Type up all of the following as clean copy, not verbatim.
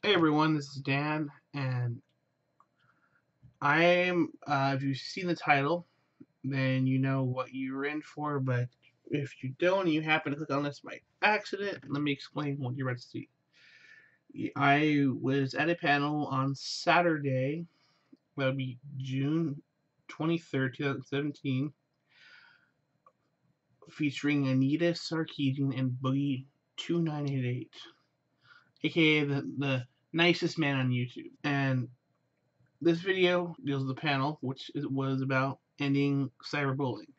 Hey everyone, this is Dan, and if you've seen the title, then you know what you're in for, but if you don't and you happen to click on this by accident, let me explain what you're about to see. I was at a panel on Saturday, that would be June 23rd, 2017, featuring Anita, Sarkeesian, and Boogie2988, aka the nicest man on YouTube. And this video deals with the panel, which was about ending cyberbullying.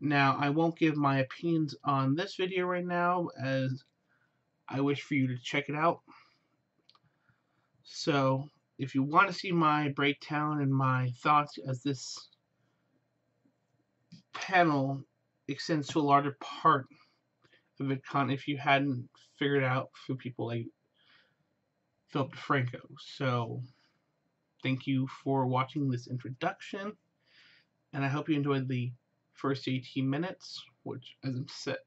Now, I won't give my opinions on this video right now, as I wish for you to check it out. So, if you want to see my breakdown and my thoughts, as this panel extends to a larger part of Vidcon, if you hadn't figured out, for people like Philip DeFranco. So, thank you for watching this introduction, and I hope you enjoyed the first 18 minutes, which, as I'm sad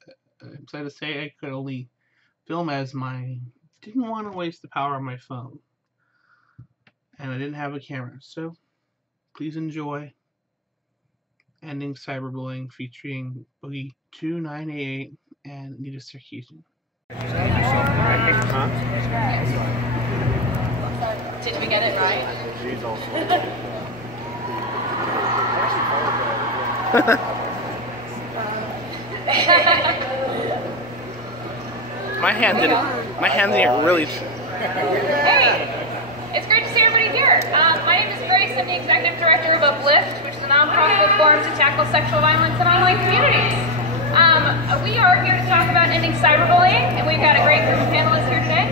to say, I could only film as didn't want to waste the power on my phone, and I didn't have a camera, so please enjoy Ending Cyberbullying, featuring Boogie2988 and Anita Sarkeesian. Did we get it right? My hand didn't really. Hey, it's great to see everybody here. My name is Grace. I'm the executive director of Uplift, which is a nonprofit forum to tackle sexual violence in online communities. We are here to talk about ending cyberbullying, and we've got a great group of panelists here today.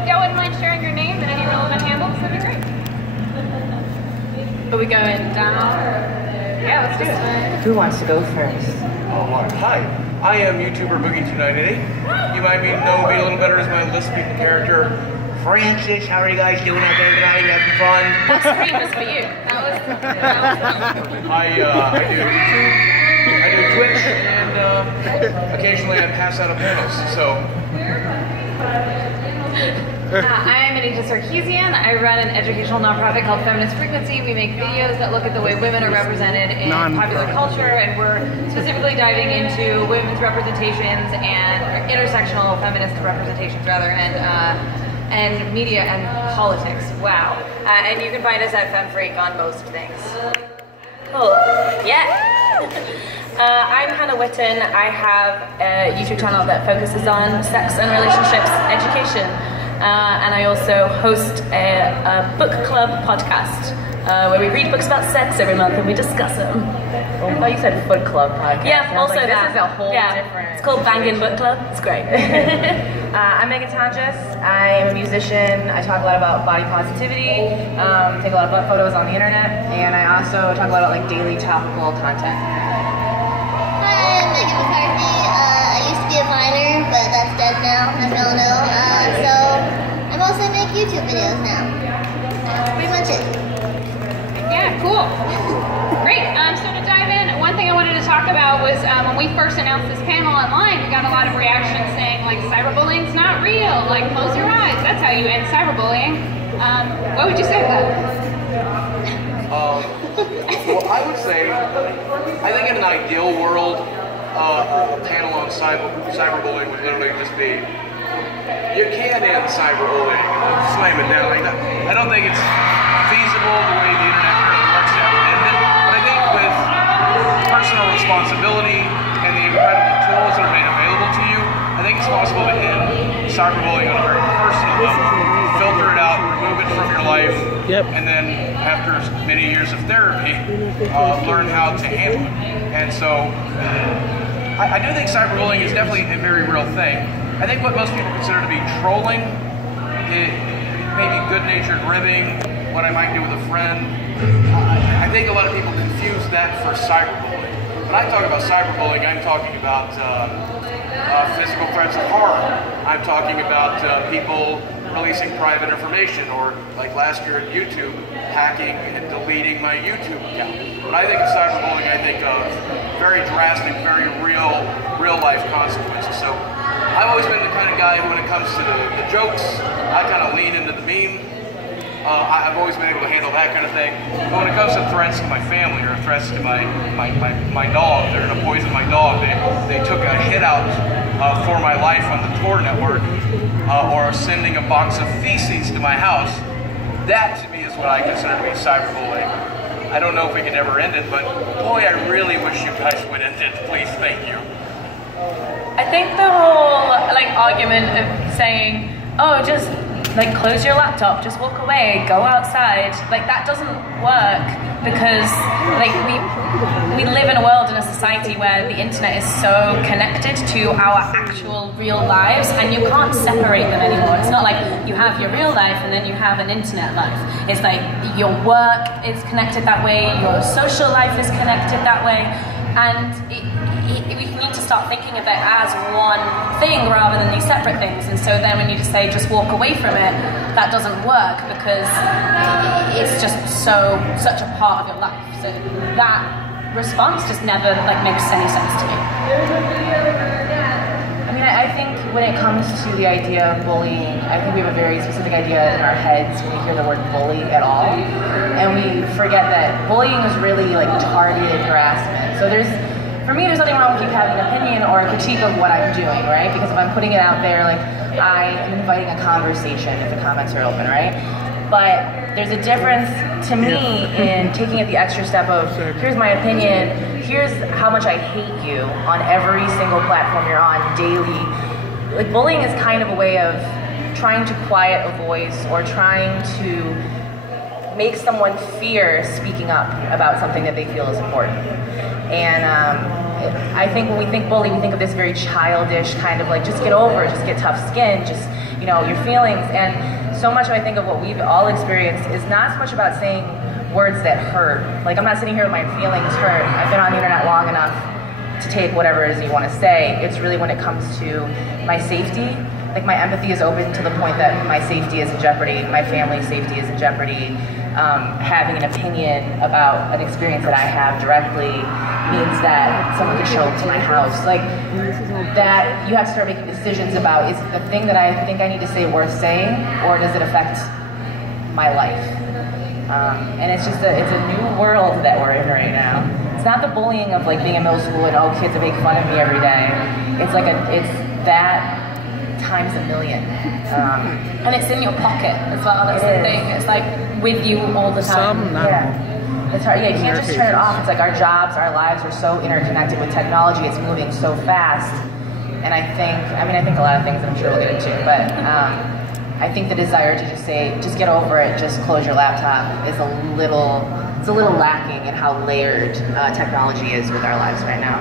If y'all wouldn't mind sharing your name and any relevant handles, that'd be great. Are we going down? Yeah, let's do it. Who wants to go first? Hi, I am YouTuber Boogie2988. You might know me a little better as my lisping character, Francis. How are you guys doing out there tonight? Having fun? What screen was for you? That was I do Twitch, and occasionally I pass out of panels. So. I'm Anita Sarkeesian. I run an educational nonprofit called Feminist Frequency. We make videos that look at the way women are represented in popular culture, and we're specifically diving into women's representations and intersectional feminist representations, rather, and media and politics. Wow. And you can find us at FemFreak on most things. Cool. Yeah. I'm Hannah Witten. I have a YouTube channel that focuses on sex and relationships education. And I also host a book club podcast where we read books about sex every month and we discuss them. Oh, you said foot club podcast. Yeah, also like, that. This is a whole different... It's called Bangin' Book Club. It's great. I'm Megan Tonjes. I'm a musician. I talk a lot about body positivity, take a lot of butt photos on the internet, and I also talk a lot about like daily topical content. Hi, I'm Megan McCarthy. I used to be a miner, but that's dead now, as we all know. So I'm also make YouTube videos now. That's pretty much it. Yeah, cool. Great. So to dive in, one thing I wanted to talk about was when we first announced this panel online, we got a lot of reactions saying, like, cyberbullying's not real. Like, close your eyes. That's how you end cyberbullying. What would you say to that? Well, I would say, I think in an ideal world, a panel on cyberbullying would literally just be, you can end cyberbullying, slam it down. Like that. I don't think it's feasible the way the internet currently works to end it, but I think with personal responsibility and the incredible tools that are made available to you, I think it's possible to end cyberbullying on a very personal level. Filter it out, remove it from your life, and then after many years of therapy, learn how to handle it. And so, I do think cyberbullying is definitely a very real thing. I think what most people consider to be trolling, maybe good-natured ribbing, what I might do with a friend, I think a lot of people confuse that for cyberbullying. When I talk about cyberbullying, I'm talking about physical threats of harm. I'm talking about people releasing private information, or like last year at YouTube, hacking and deleting my YouTube account. When I think of cyberbullying, I think of very drastic, very real life consequences. So I've always been the kind of guy who, when it comes to the jokes, I kind of lean into the meme. I've always been able to handle that kind of thing. But when it comes to threats to my family or threats to my dog, they're going to poison my dog. They took a hit out for my life on the Tor network, or sending a box of feces to my house. That to me is what I consider to be cyberbullying. I don't know if we can ever end it, but boy, I really wish you guys would end it. Please, thank you. I think the whole argument of saying, oh, just close your laptop, just walk away, go outside, that doesn't work, because we live in a world, in a society where the internet is so connected to our actual real lives, and you can't separate them anymore. It's not like you have your real life and then you have an internet life. It's like your work is connected that way, your social life is connected that way, and we need to start thinking of it as one thing rather than these separate things. And so then when you just say just walk away from it, that doesn't work, because it's just such a part of your life. So that response just never makes any sense to me. I mean, I think when it comes to the idea of bullying, I think we have a very specific idea in our heads when we hear the word bully at all, and we forget that bullying is really targeted harassment. So for me, there's nothing wrong with you having an opinion or a critique of what I'm doing, right? Because if I'm putting it out there, I am inviting a conversation if the comments are open, right? But there's a difference to me in taking it the extra step of, here's my opinion, here's how much I hate you on every single platform you're on daily. Bullying is kind of a way of trying to quiet a voice or trying to make someone fear speaking up about something that they feel is important. And I think when we think bully, we think of this very childish kind of just get over it, just get tough skin, just, your feelings. And so much I think of what we've all experienced is not so much about saying words that hurt. I'm not sitting here with my feelings hurt. I've been on the internet long enough to take whatever it is you want to say. It's really when it comes to my safety. My empathy is open to the point that my safety is in jeopardy, my family's safety is in jeopardy. Having an opinion about an experience that I have directly means that someone could show up to my house. That you have to start making decisions about, is it the thing that I think I need to say worth saying, or does it affect my life? And it's just it's a new world that we're in right now. It's not the bullying of being in middle school and kids that make fun of me every day. It's it's that times a million. And it's in your pocket as well, that's the thing. It's with you all the time. Yeah. It's hard. Yeah, you can't just turn it off. It's our jobs, our lives are so interconnected with technology. It's moving so fast. And I think a lot of things that I'm sure we'll get into, but I think the desire to just say, just get over it, just close your laptop is a little lacking in how layered technology is with our lives right now.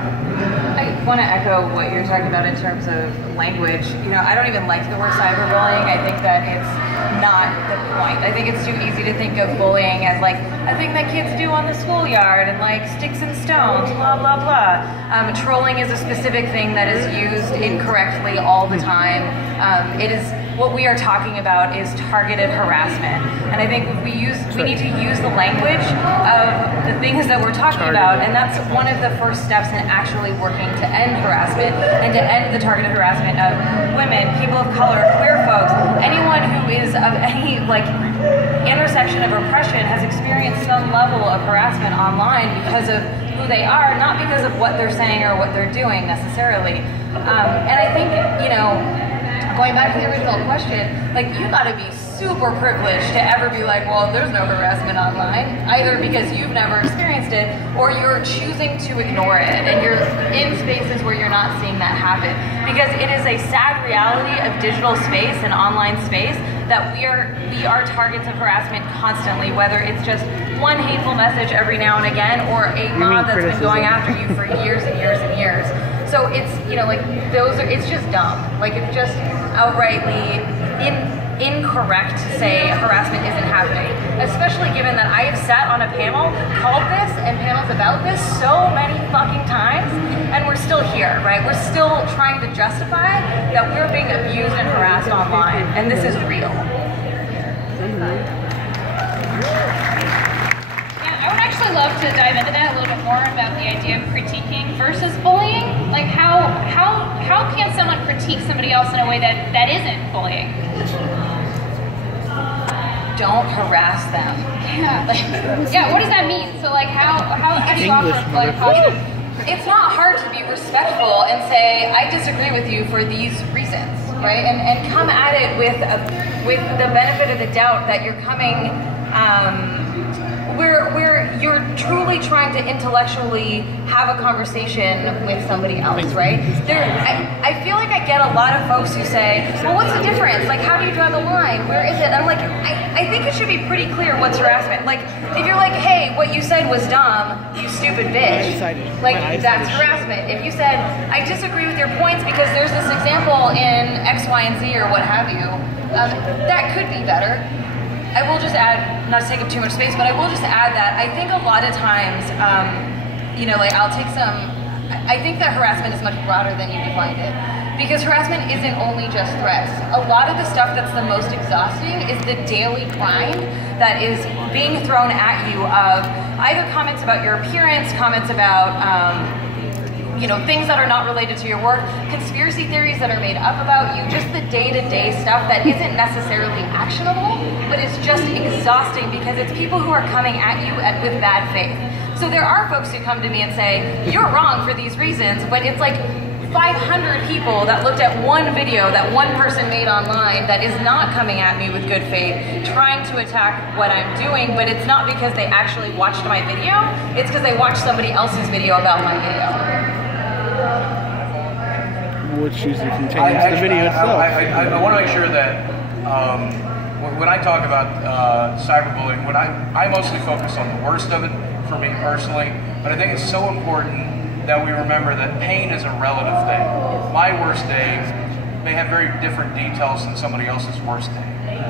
I want to echo what you're talking about in terms of language. I don't even like the word cyberbullying. I think that it's not the point. I think it's too easy to think of bullying as a thing that kids do on the schoolyard and sticks and stones, blah, blah, blah. Trolling is a specific thing that is used incorrectly all the time. What we are talking about is targeted harassment. And I think we need to use the language of the things that we're talking about, and that's one of the first steps in actually working to end harassment and to end the targeted harassment of women, people of color, queer folks, anyone who is of any intersection of oppression has experienced some level of harassment online because of who they are, not because of what they're saying or what they're doing necessarily. And I think, going back to the original question, you gotta be super privileged to ever be well, there's no harassment online, either because you've never experienced it or you're choosing to ignore it and you're in spaces where you're not seeing that happen. Because it is a sad reality of digital space and online space that we are targets of harassment constantly, whether it's just one hateful message every now and again or a mob that's been going after you for years and years and years. So it's, it's just dumb. It's just outrightly incorrect to say harassment isn't happening, especially given that I have sat on a panel, called this, and panels about this so many fucking times, and we're still here, right? We're still trying to justify that we're being abused and harassed online, and this is real. Yeah, I would actually love love to dive into that a little bit more about the idea of critiquing versus bullying. Like how can someone critique somebody else in a way that isn't bullying? Don't harass them. Yeah. Yeah. What does that mean? So like how do you offer like positive? It's not hard to be respectful and say, I disagree with you for these reasons, right? And come at it with the benefit of the doubt that you're coming, where you're truly trying to intellectually have a conversation with somebody else, right? I feel like I get a lot of folks who say, well, what's the difference? Like, how do you draw the line? Where is it? And I'm like, I think it should be pretty clear what's harassment. Like, if you're like, hey, what you said was dumb, you stupid bitch, like, that's harassment. If you said, I disagree with your points because there's this example in X, Y, and Z or what have you, that could be better. I will just add, not to take up too much space, but I will just add that I think a lot of times, you know, like I think that harassment is much broader than you defined it. Because harassment isn't only just threats. A lot of the stuff that's the most exhausting is the daily grind that is being thrown at you of either comments about your appearance, comments about, you know, things that are not related to your work, conspiracy theories that are made up about you, just the day-to-day stuff that isn't necessarily actionable, but it's just exhausting because it's people who are coming at you with bad faith. So there are folks who come to me and say, you're wrong for these reasons, but it's like 500 people that looked at one video that one person made online that is not coming at me with good faith, trying to attack what I'm doing, but it's not because they actually watched my video, it's because they watched somebody else's video about my video. Which usually contains the video itself. I want to make sure that when I talk about cyberbullying, I mostly focus on the worst of it for me personally, but I think it's so important that we remember that pain is a relative thing. My worst day may have very different details than somebody else's worst day,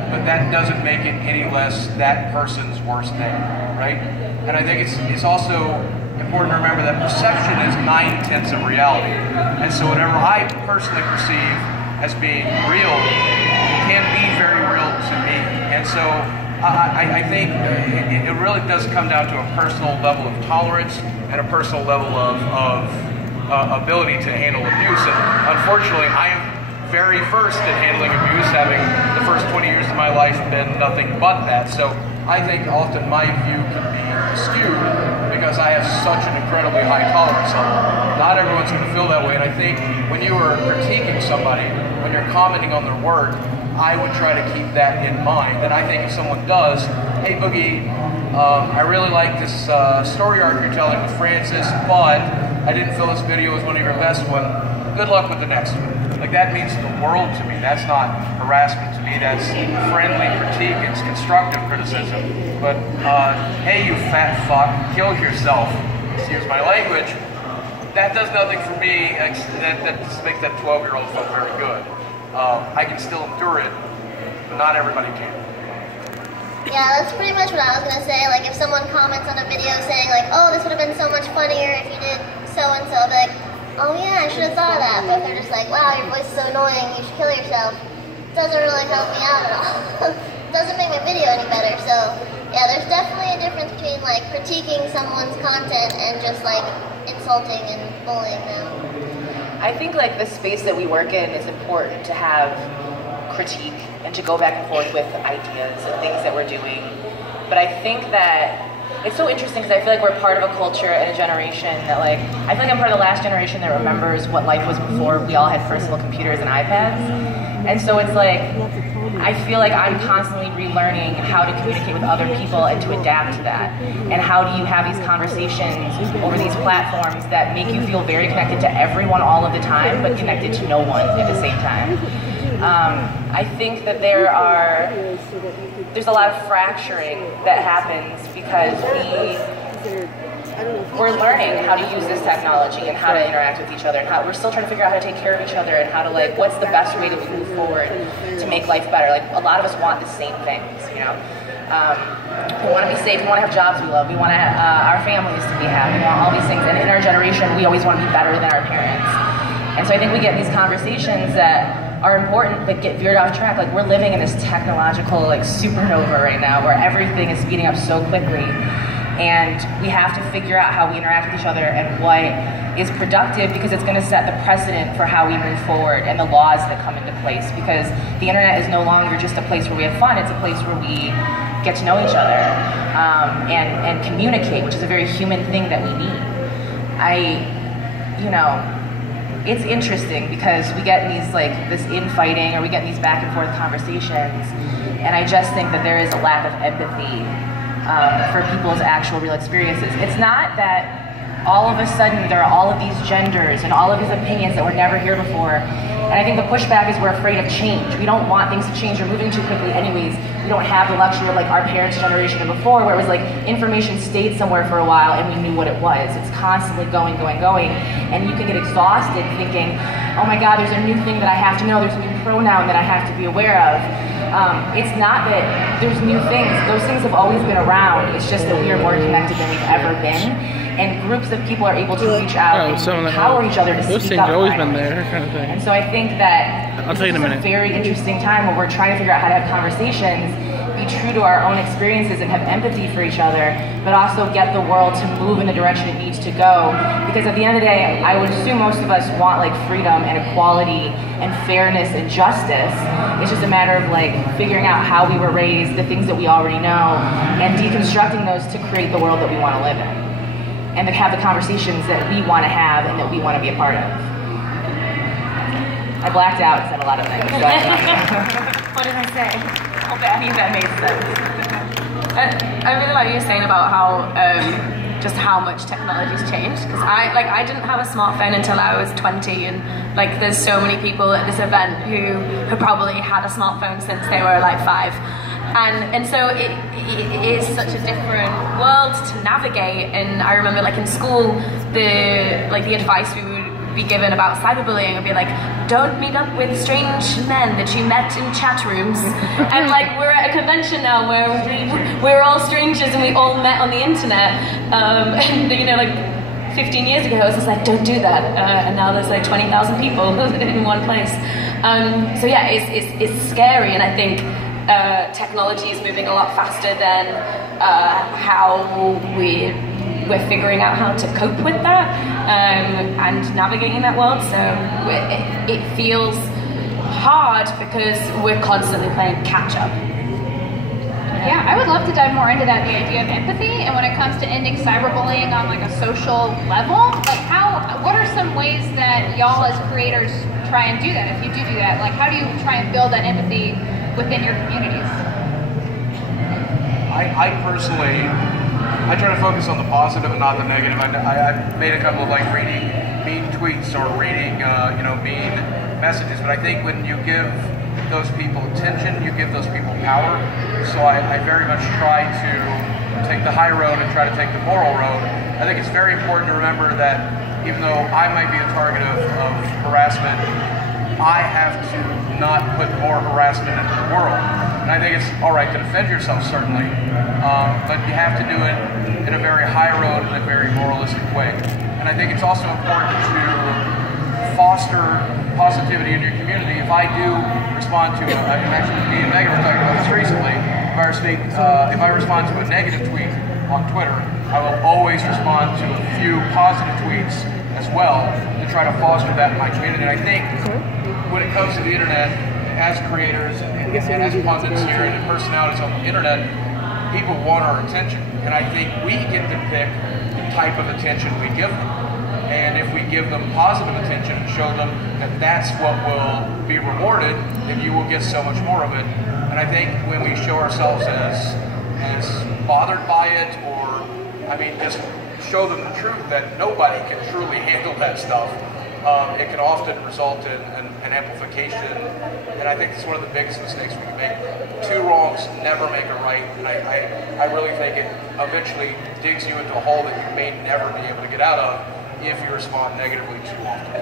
but that doesn't make it any less that person's worst day, right? And I think it's also important to remember that perception is 9/10 of reality. And so whatever I personally perceive as being real can be very real to me. And so I think it really does come down to a personal level of tolerance and a personal level of ability to handle abuse. And unfortunately, I am very first at handling abuse, having the first 20 years of my life been nothing but that. So I think often my view can be skewed because I have such an incredibly high tolerance level. Not everyone's going to feel that way, and I think when you are critiquing somebody, when you're commenting on their work, I would try to keep that in mind. And I think if someone does, hey Boogie, I really like this story arc you're telling with Francis, but I didn't feel this video was one of your best ones. Good luck with the next one. Like, that means the world to me. That's not harassment to me. That's friendly critique. It's constructive criticism. But, hey, you fat fuck, kill yourself. Excuse my language. That does nothing for me. That just makes that 12-year-old feel very good. I can still endure it, but not everybody can. Yeah, that's pretty much what I was going to say. Like, if someone comments on a video saying, like, oh, this would have been so much funnier if you did so-and-so, I'll be like, oh yeah, I should have thought of that. But if they're just like, wow, your voice is so annoying, you should kill yourself, it doesn't really help me out at all. It doesn't make my video any better. So, yeah, there's definitely a difference between, like, critiquing someone's content and just, like, insulting and bullying them. I think, like, the space that we work in is important to have critique and to go back and forth with ideas and things that we're doing. But I think that it's so interesting because I feel like we're part of a culture and a generation that, like, I feel like I'm part of the last generation that remembers what life was before we all had personal computers and iPads. And so it's like, I feel like I'm constantly relearning how to communicate with other people and to adapt to that. And how do you have these conversations over these platforms that make you feel very connected to everyone all of the time, but connected to no one at the same time. I think that there's a lot of fracturing that happens because we're learning how to use this technology and how to interact with each other, and how we're still trying to figure out how to take care of each other and how to, like, what's the best way to move forward to make life better. Like, a lot of us want the same things, you know. We want to be safe, we want to have jobs we love, we want to our families to be happy, we want all these things, and in our generation we always want to be better than our parents. And so I think we get these conversations that are important but get veered off track. Like, we're living in this technological, like, supernova right now where everything is speeding up so quickly And we have to figure out how we interact with each other and what is productive, because it's going to set the precedent for how we move forward and the laws that come into place. Because the internet is no longer just a place where we have fun, it's a place where we get to know each other and communicate, which is a very human thing that we need. It's interesting because we get in these this infighting, or we get in these back and forth conversations, and I just think that there is a lack of empathy for people's actual real experiences. It's not that all of a sudden there are all of these genders and all of these opinions that were never here before. And I think the pushback is we're afraid of change. We don't want things to change. We're moving too quickly anyways. We don't have the luxury of our parents' generation and before, where it was information stayed somewhere for a while and we knew what it was. It's constantly going. And you can get exhausted thinking, oh my God, there's a new thing that I have to know. There's a new pronoun that I have to be aware of. It's not that there's new things. Those things have always been around. It's just that we are more connected than we've ever been. And groups of people are able to reach out and empower each other to those speak things up. have always been there, kind of thing. And so I think that I'll tell you in a minute. It's a very interesting time where we're trying to figure out how to have conversations, be true to our own experiences and have empathy for each other, but also get the world to move in the direction it needs to go. Because at the end of the day, I would assume most of us want freedom and equality and fairness and justice. It's just a matter of figuring out how we were raised, the things that we already know, and deconstructing those to create the world that we want to live in. And to have the conversations that we want to have and that we want to be a part of. I blacked out and said a lot of things. What did I say? I think that made sense. I really like you saying about how just how much technology's changed, because I didn't have a smartphone until I was 20, and there's so many people at this event who have probably had a smartphone since they were 5. And so it is such a different world to navigate. And I remember in school, the advice we would be given about cyberbullying would be don't meet up with strange men that you met in chat rooms. And we're at a convention now where we're all strangers and we all met on the internet. And 15 years ago, it was just don't do that. And now there's 20,000 people in one place. So yeah, it's scary, and I think technology is moving a lot faster than how we're figuring out how to cope with that and navigating that world. So it feels hard because we're constantly playing catch up. Yeah, I would love to dive more into that, the idea of empathy, and when it comes to ending cyberbullying on a social level, what are some ways that y'all as creators try and do that? If you do that, how do you try and build that empathy within your communities? I personally, I try to focus on the positive and not the negative. I've made a couple of reading mean tweets or reading mean messages, but I think when you give those people attention, you give those people power. So I very much try to take the high road and try to take the moral road. I think it's very important to remember that even though I might be a target of harassment, I have to not put more harassment into the world. And I think it's all right to defend yourself, certainly, but you have to do it in a very high road, in a very moralistic way. And I think it's also important to foster positivity in your community. If I do respond to, actually me and Megan were talking about this recently, if I respond to a negative tweet on Twitter, I will always respond to a few positive tweets as well to try to foster that in my community. And I think when it comes to the internet, as creators and as pundits here and personalities on the internet, people want our attention. And I think we get to pick the type of attention we give them. And if we give them positive attention and show them that that's what will be rewarded, then you will get so much more of it. And I think when we show ourselves as bothered by it, or just show them the truth that nobody can truly handle that stuff, it can often result in an amplification. And I think it's one of the biggest mistakes we can make. Two wrongs never make a right. And I really think it eventually digs you into a hole that you may never be able to get out of if you respond negatively too often.